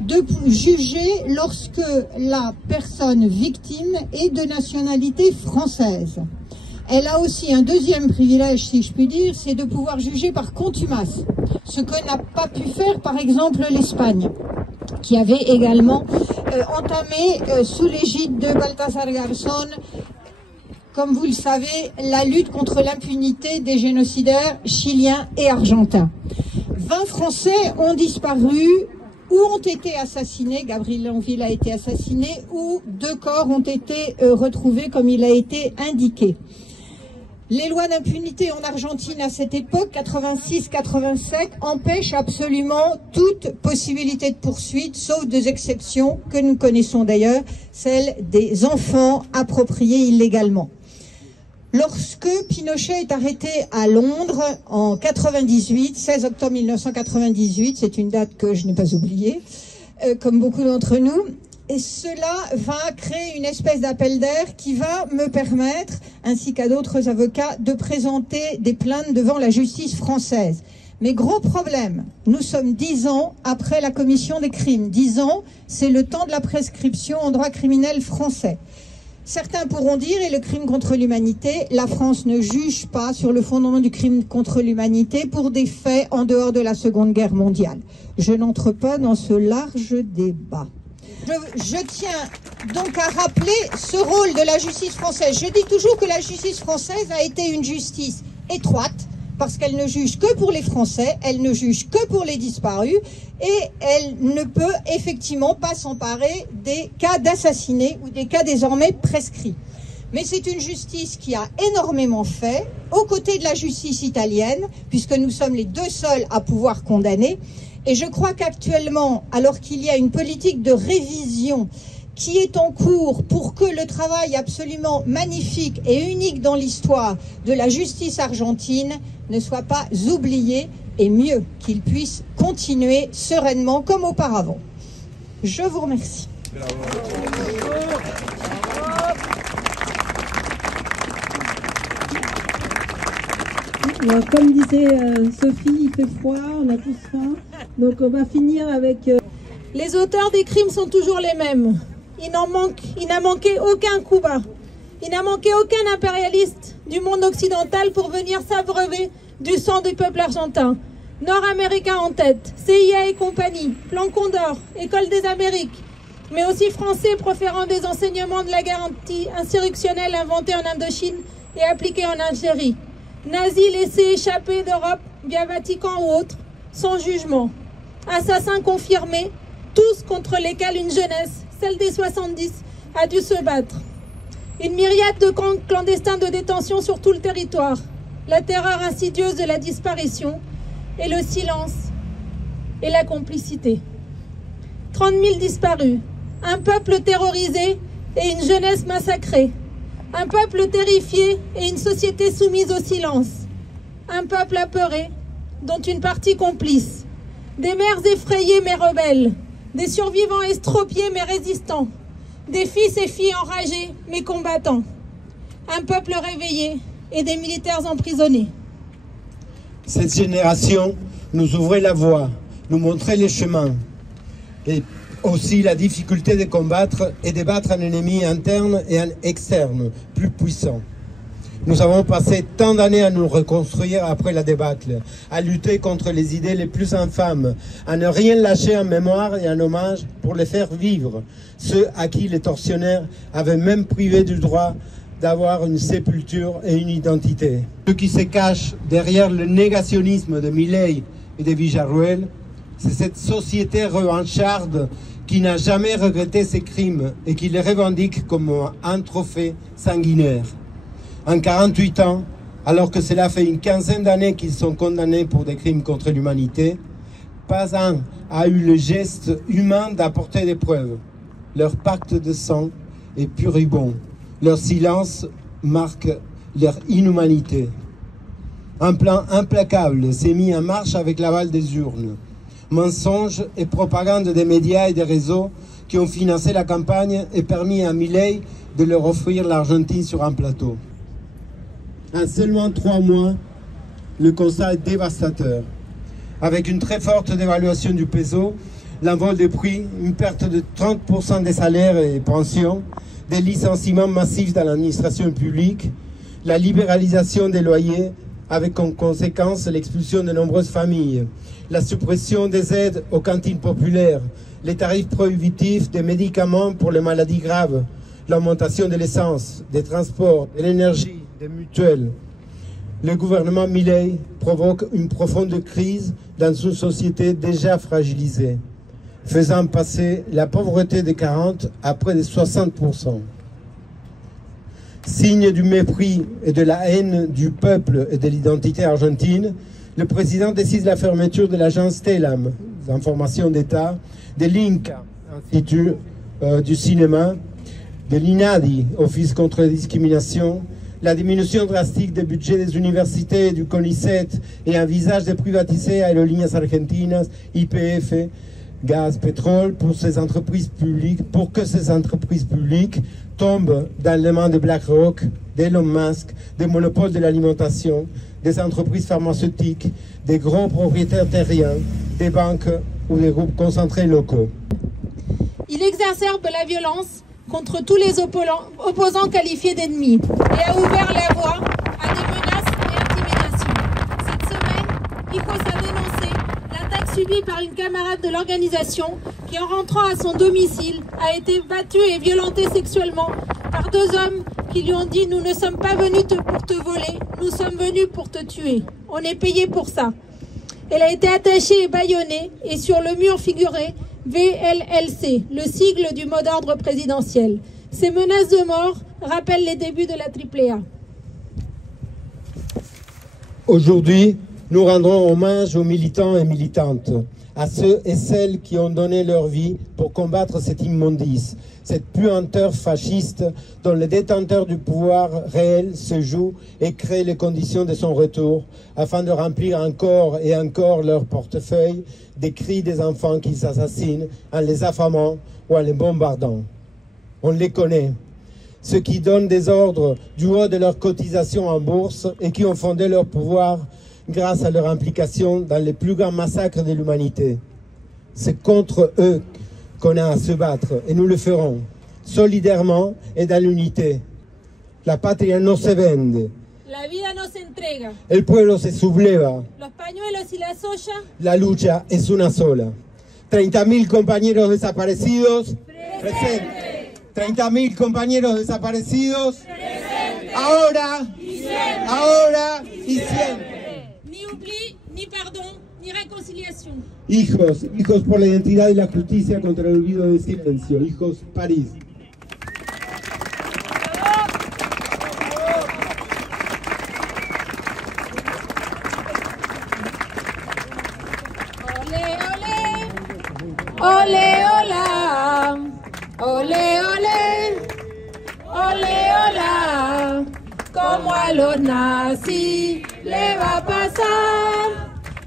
de juger lorsque la personne victime est de nationalité française. Elle a aussi un deuxième privilège, si je puis dire, c'est de pouvoir juger par contumace, ce que n'a pas pu faire, par exemple, l'Espagne, qui avait également entamé, sous l'égide de Baltasar Garzón, comme vous le savez, la lutte contre l'impunité des génocidaires chiliens et argentins. 20 Français ont disparu ou ont été assassinés, Gabriel Longville a été assassiné, ou 2 corps ont été retrouvés comme il a été indiqué. Les lois d'impunité en Argentine à cette époque, 86-87, empêchent absolument toute possibilité de poursuite, sauf 2 exceptions que nous connaissons d'ailleurs, celle des enfants appropriés illégalement. Lorsque Pinochet est arrêté à Londres en 98, 16 octobre 1998, c'est une date que je n'ai pas oubliée, comme beaucoup d'entre nous, et cela va créer une espèce d'appel d'air qui va me permettre, ainsi qu'à d'autres avocats, de présenter des plaintes devant la justice française. Mais gros problème, nous sommes 10 ans après la commission des crimes. 10 ans, c'est le temps de la prescription en droit criminel français. Certains pourront dire, et le crime contre l'humanité, la France ne juge pas sur le fondement du crime contre l'humanité pour des faits en dehors de la Seconde Guerre mondiale. Je n'entre pas dans ce large débat. Je tiens donc à rappeler ce rôle de la justice française. Je dis toujours que la justice française a été une justice étroite, parce qu'elle ne juge que pour les Français, elle ne juge que pour les disparus, et elle ne peut effectivement pas s'emparer des cas d'assassinés ou des cas désormais prescrits. mais c'est une justice qui a énormément fait, aux côtés de la justice italienne, puisque nous sommes les deux seuls à pouvoir condamner. Et je crois qu'actuellement, alors qu'il y a une politique de révision qui est en cours pour que le travail absolument magnifique et unique dans l'histoire de la justice argentine ne soit pas oublié, et mieux, qu'il puisse continuer sereinement comme auparavant. Je vous remercie. Alors, comme disait Sophie, il fait froid, on a tous faim, donc on va finir avec... Les auteurs des crimes sont toujours les mêmes. Il n'a manqué aucun Cuba. Il n'a manqué aucun impérialiste du monde occidental pour venir s'abreuver du sang du peuple argentin. Nord-américains en tête, CIA et compagnie, Plan Condor, École des Amériques, mais aussi français proférant des enseignements de la garantie insurrectionnelle inventée en Indochine et appliquée en Algérie. Nazis laissés échapper d'Europe via Vatican ou autres, sans jugement. Assassins confirmés, tous contre lesquels une jeunesse, celle des 70, a dû se battre. Une myriade de camps clandestins de détention sur tout le territoire. La terreur insidieuse de la disparition et le silence et la complicité. 30 000 disparus, un peuple terrorisé et une jeunesse massacrée. Un peuple terrifié et une société soumise au silence. Un peuple apeuré, dont une partie complice. Des mères effrayées mais rebelles. Des survivants estropiés mais résistants. Des fils et filles enragés mais combattants. Un peuple réveillé et des militaires emprisonnés. Cette génération nous ouvrait la voie, nous montrait les chemins. Et aussi la difficulté de combattre et de battre un ennemi interne et un externe, plus puissant. Nous avons passé tant d'années à nous reconstruire après la débâcle, à lutter contre les idées les plus infâmes, à ne rien lâcher en mémoire et en hommage pour les faire vivre, ceux à qui les tortionnaires avaient même privé du droit d'avoir une sépulture et une identité. Ce qui se cache derrière le négationnisme de Milei et de Villarruel, c'est cette société revancharde qui n'a jamais regretté ses crimes et qui les revendique comme un trophée sanguinaire. En 48 ans, alors que cela fait une quinzaine d'années qu'ils sont condamnés pour des crimes contre l'humanité, pas un a eu le geste humain d'apporter des preuves. Leur pacte de sang est puribond. Leur silence marque leur inhumanité. Un plan implacable s'est mis en marche avec l'aval des urnes. Mensonges et propagande des médias et des réseaux qui ont financé la campagne et permis à Milei de leur offrir l'Argentine sur un plateau. En seulement 3 mois, le constat est dévastateur. Avec une très forte dévaluation du peso, l'envol des prix, une perte de 30% des salaires et pensions, des licenciements massifs dans l'administration publique, la libéralisation des loyers avec comme conséquence l'expulsion de nombreuses familles, la suppression des aides aux cantines populaires, les tarifs prohibitifs des médicaments pour les maladies graves, l'augmentation de l'essence, des transports, de l'énergie, des mutuelles. Le gouvernement Milei provoque une profonde crise dans une société déjà fragilisée, faisant passer la pauvreté de 40 à près de 60%. Signe du mépris et de la haine du peuple et de l'identité argentine, le président décide la fermeture de l'agence TELAM, d'information d'État, de l'INCA, Institut du cinéma, de l'INADI, Office contre la discrimination, la diminution drastique des budgets des universités et du CONICET et envisage de privatiser Aerolíneas Argentinas, YPF, gaz, pétrole pour ces entreprises publiques, pour que ces entreprises publiques tombent dans les mains de BlackRock, d'Elon Musk, des monopoles de l'alimentation, des entreprises pharmaceutiques, des gros propriétaires terriens, des banques ou des groupes concentrés locaux. Il exacerbe la violence contre tous les opposants qualifiés d'ennemis et a ouvert la voie à des menaces et intimidations. Cette semaine, Hijos a dénoncé l'attaque subie par une camarade de l'organisation qui, en rentrant à son domicile, a été battue et violentée sexuellement par 2 hommes qui lui ont dit « Nous ne sommes pas venus pour te voler, nous sommes venus pour te tuer. On est payé pour ça. » Elle a été attachée et bâillonnée et sur le mur figurait VLLC, le sigle du mot d'ordre présidentiel. Ces menaces de mort rappelle les débuts de la AAA. Aujourd'hui, nous rendrons hommage aux militants et militantes, à ceux et celles qui ont donné leur vie pour combattre cette immondice, cette puanteur fasciste dont les détenteurs du pouvoir réel se jouent et créent les conditions de son retour afin de remplir encore et encore leur portefeuille des cris des enfants qu'ils assassinent en les affamant ou en les bombardant. On les connaît, ceux qui donnent des ordres du haut de leurs cotisations en bourse et qui ont fondé leur pouvoir grâce à leur implication dans les plus grands massacres de l'humanité. C'est contre eux qu'on a à se battre et nous le ferons, solidairement et dans l'unité. La patria no se vende. La vida no se entrega. El pueblo se subleva. Los pañuelos y las ollas. La lucha es una sola. 30.000 compañeros desaparecidos. Presente. 30.000 compañeros desaparecidos. Presente. Ahora y siempre. Ahora y siempre. Ni oubli, ni pardon, ni reconciliación. Hijos, hijos por la identidad y la justicia contra el olvido del silencio. Hijos, París. Ole, hola, ole, ole, ole, hola, como a los nazis le va a pasar,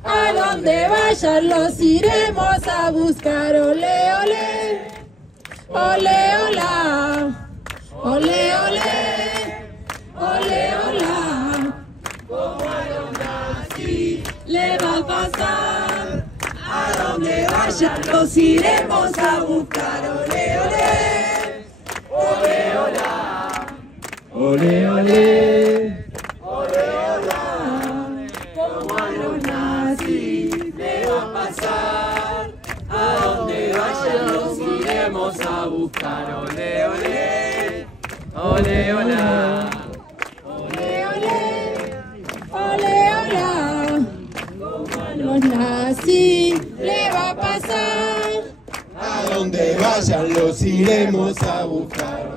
a donde vayan los iremos a buscar, ole, ole, ole, hola, ole, ole, ole, hola, como a los nazis le va a pasar. A donde vayan los iremos a buscar, ole, ole, ole, hola, ole, ole, ole, hola, como a los nazis le va a pasar, a donde vayan los iremos a buscar, ole, ole, ole, hola, ole, ole, ole, hola, como a los nazis le va a pasar. A donde vayan los iremos a buscar.